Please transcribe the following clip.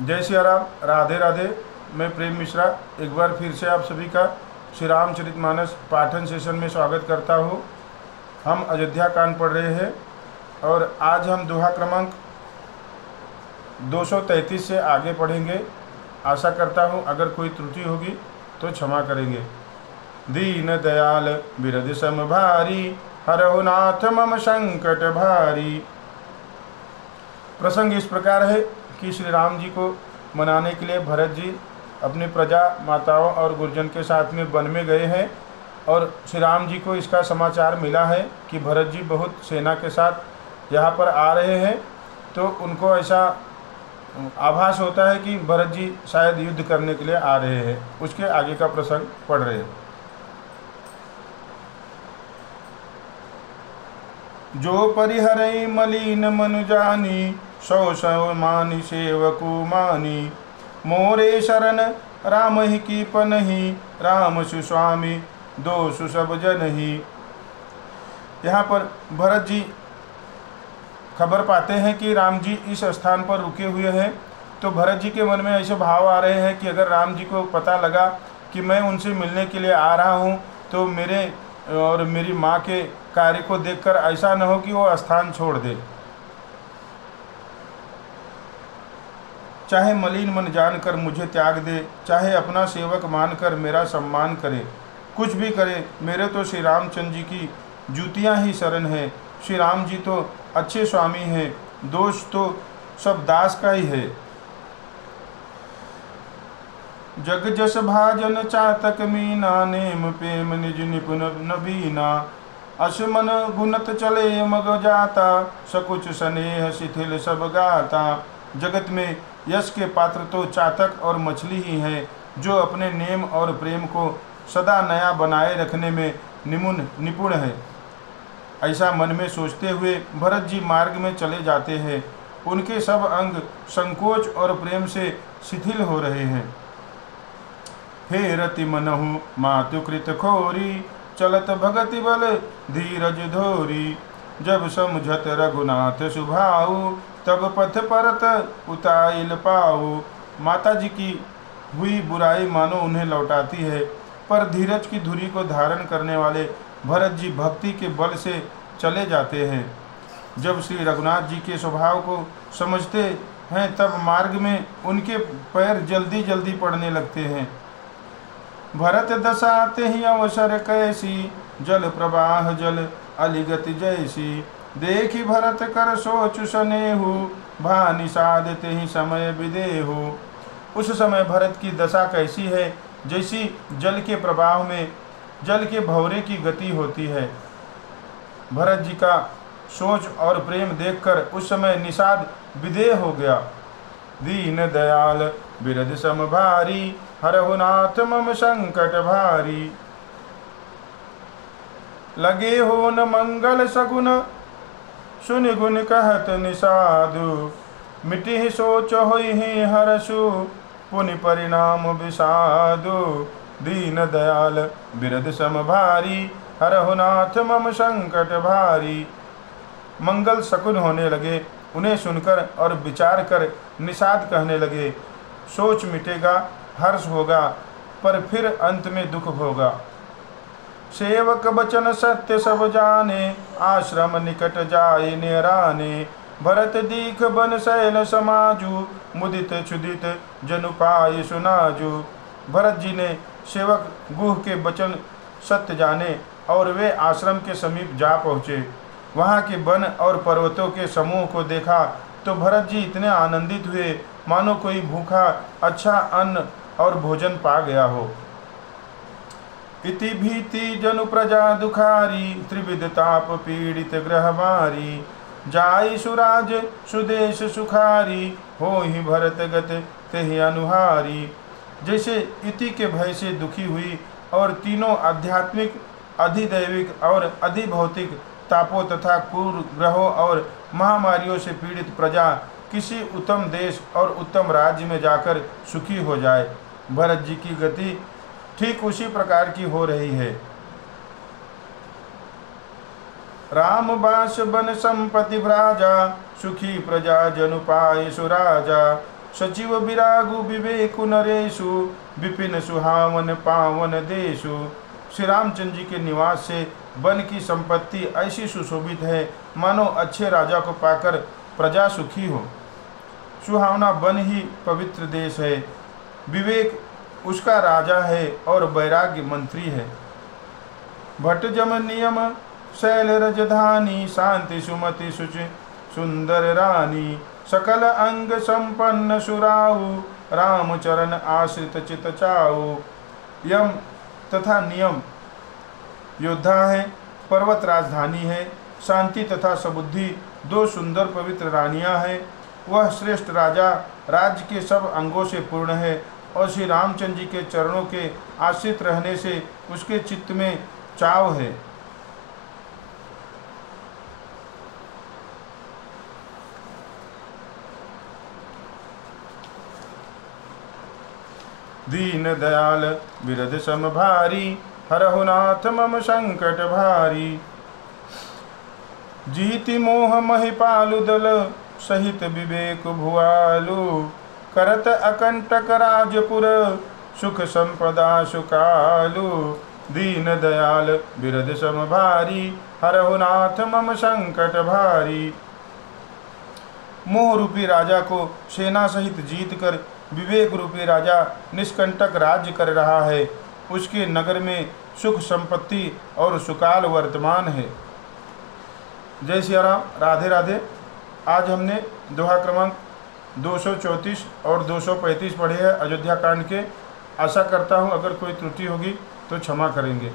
जय सिया राम, राधे राधे। मैं प्रेम मिश्रा एक बार फिर से आप सभी का श्री रामचरितमानस पाठन सेशन में स्वागत करता हूँ। हम अयोध्या कांड पढ़ रहे हैं और आज हम दोहा क्रमांक 233 से आगे पढ़ेंगे। आशा करता हूँ अगर कोई त्रुटि होगी तो क्षमा करेंगे। दीन दयाल बिरद सम भारी, हरहु नाथ मम संकट भारी। प्रसंग इस प्रकार है कि श्री राम जी को मनाने के लिए भरत जी अपनी प्रजा माताओं और गुरजन के साथ में वन में गए हैं और श्री राम जी को इसका समाचार मिला है कि भरत जी बहुत सेना के साथ यहाँ पर आ रहे हैं। तो उनको ऐसा आभास होता है कि भरत जी शायद युद्ध करने के लिए आ रहे हैं। उसके आगे का प्रसंग पढ़ रहे हैं। जो परिहरई मलिन मनु जानी, सौ सौ मानी सेवकु मानी। मोरे शरण राम ही की पनहि, राम सुस्वामी दोषु सब जनहि। यहाँ पर भरत जी खबर पाते हैं कि राम जी इस स्थान पर रुके हुए हैं। तो भरत जी के मन में ऐसे भाव आ रहे हैं कि अगर राम जी को पता लगा कि मैं उनसे मिलने के लिए आ रहा हूँ तो मेरे और मेरी माँ के कार्य को देखकर ऐसा न हो कि वो स्थान छोड़ दे। चाहे मलिन मन जानकर मुझे त्याग दे, चाहे अपना सेवक मानकर मेरा सम्मान करे, कुछ भी करे, मेरे तो श्री रामचंद्र जी की जूतियाँ ही शरण है। श्री राम जी तो अच्छे स्वामी हैं, दोष तो सब दास का ही है। जग जस भाजन चातक मीना, नेम प्रेम निज निपुण नबीना। अशमन गुणत चले मग जाता, सकुच स्नेह शिथिल सब गाता। जगत में यश के पात्र तो चातक और मछली ही हैं, जो अपने नेम और प्रेम को सदा नया बनाए रखने में निपुण है। ऐसा मन में सोचते हुए भरत जी मार्ग में चले जाते हैं। उनके सब अंग संकोच और प्रेम से शिथिल हो रहे हैं। फेरति मनहु मातु कृत खोरी, चलत भगति बल धीरज धोरी। जब समझत रघुनाथ सुभाऊ, तब पथ परत उताइल पाऊ। माता जी की हुई बुराई मानो उन्हें लौटाती है, पर धीरज की धुरी को धारण करने वाले भरत जी भक्ति के बल से चले जाते हैं। जब श्री रघुनाथ जी के स्वभाव को समझते हैं तब मार्ग में उनके पैर जल्दी जल्दी पड़ने लगते हैं। भरत दशाते ही अवसर कैसी, जल प्रवाह जल अलिगति जैसी। देखी भरत कर सोच सनेहु, भानि साधते ही समय विदेहु। उस समय भरत की दशा कैसी है, जैसी जल के प्रवाह में जल के भंवरे की गति होती है। भरत जी का सोच और प्रेम देखकर उस समय निषाद विदेह हो गया। दीन दयाल बिरद सम भारी, हरहु नाथ मम संकट भारी। लगे हो न मंगल सगुन, सुन गुण कहत निषादु। मिटि ही सोच होई ही हरसु, पुनि परिणाम विषादु। दीन दयाल बिरद सम भारी, हरहु नाथ मम संकट भारी। मंगल शकुन होने लगे, उन्हें सुनकर और विचार कर निषाद कहने लगे। सोच मिटेगा, हर्ष होगा, पर फिर अंत में दुख होगा। सेवक बचन सत्य सब जाने, आश्रम निकट जाए निराने। भरत दीख बन शैल समाजू, मुदित क्षुदित जनु पाए सुनाजू। भरत जी ने सेवक गुह के बचन सत्य जाने और वे आश्रम के समीप जा पहुँचे। वहाँ के वन और पर्वतों के समूह को देखा तो भरत जी इतने आनंदित हुए मानो कोई भूखा अच्छा अन्न और भोजन पा गया हो। इति भीति जनु प्रजा दुखारी, त्रिविध ताप पीड़ित ग्रह मारी। जाई सुराज सुदेश सुखारी, हो ही भरत गत तेहि अनुहारी। जैसे इति के भय से दुखी हुई और तीनों आध्यात्मिक, अधिदैविक और अधिभौतिक तापों तथा क्रूर ग्रहों और महामारियों से पीड़ित प्रजा किसी उत्तम देश और उत्तम राज्य में जाकर सुखी हो जाए, भरत जी की गति ठीक उसी प्रकार की हो रही है। राम बास बन संपत्ति भ्राजा, सुखी प्रजा जनु पाए सुराजा। सचिव विरागु विवेकु नरेशु विपिन सुहावन पावन देशु। श्री रामचंद्र जी के निवास से वन की संपत्ति ऐसी सुशोभित है मानो अच्छे राजा को पाकर प्रजा सुखी हो। सुहावना वन ही पवित्र देश है, विवेक उसका राजा है और वैराग्य मंत्री है। भट्ट जम नियम शैल रजधानी शांति सुमति सुचि सुंदर रानी। सकल अंग संपन्न सुराऊ रामचरण आश्रित चित चाऊ। यम तथा नियम योद्धा है, पर्वत राजधानी है, शांति तथा सबुद्धि दो सुंदर पवित्र रानियां हैं। वह श्रेष्ठ राजा राज्य के सब अंगों से पूर्ण है और श्री रामचंद्र जी के चरणों के आश्रित रहने से उसके चित्त में चाव है। दीन दयाल बिरध सम भारी हरहु नाथ मम संकट भारी। जीति मोह महिपालु दल सहित विवेक भुआलु। करत अकंटक राजपुर सुख संपदा सुकालु। दीन दयाल बिरध सम भारी हरहु नाथ मम संकट भारी। मोह रूपी राजा को सेना सहित जीत कर विवेक रूपी राजा निष्कंटक राज्य कर रहा है। उसके नगर में सुख संपत्ति और सुकाल वर्तमान है। जय सिया राम, राधे राधे। आज हमने दोहा क्रमांक 234 और 235 पढ़े हैं अयोध्या कांड के। आशा करता हूँ अगर कोई त्रुटि होगी तो क्षमा करेंगे।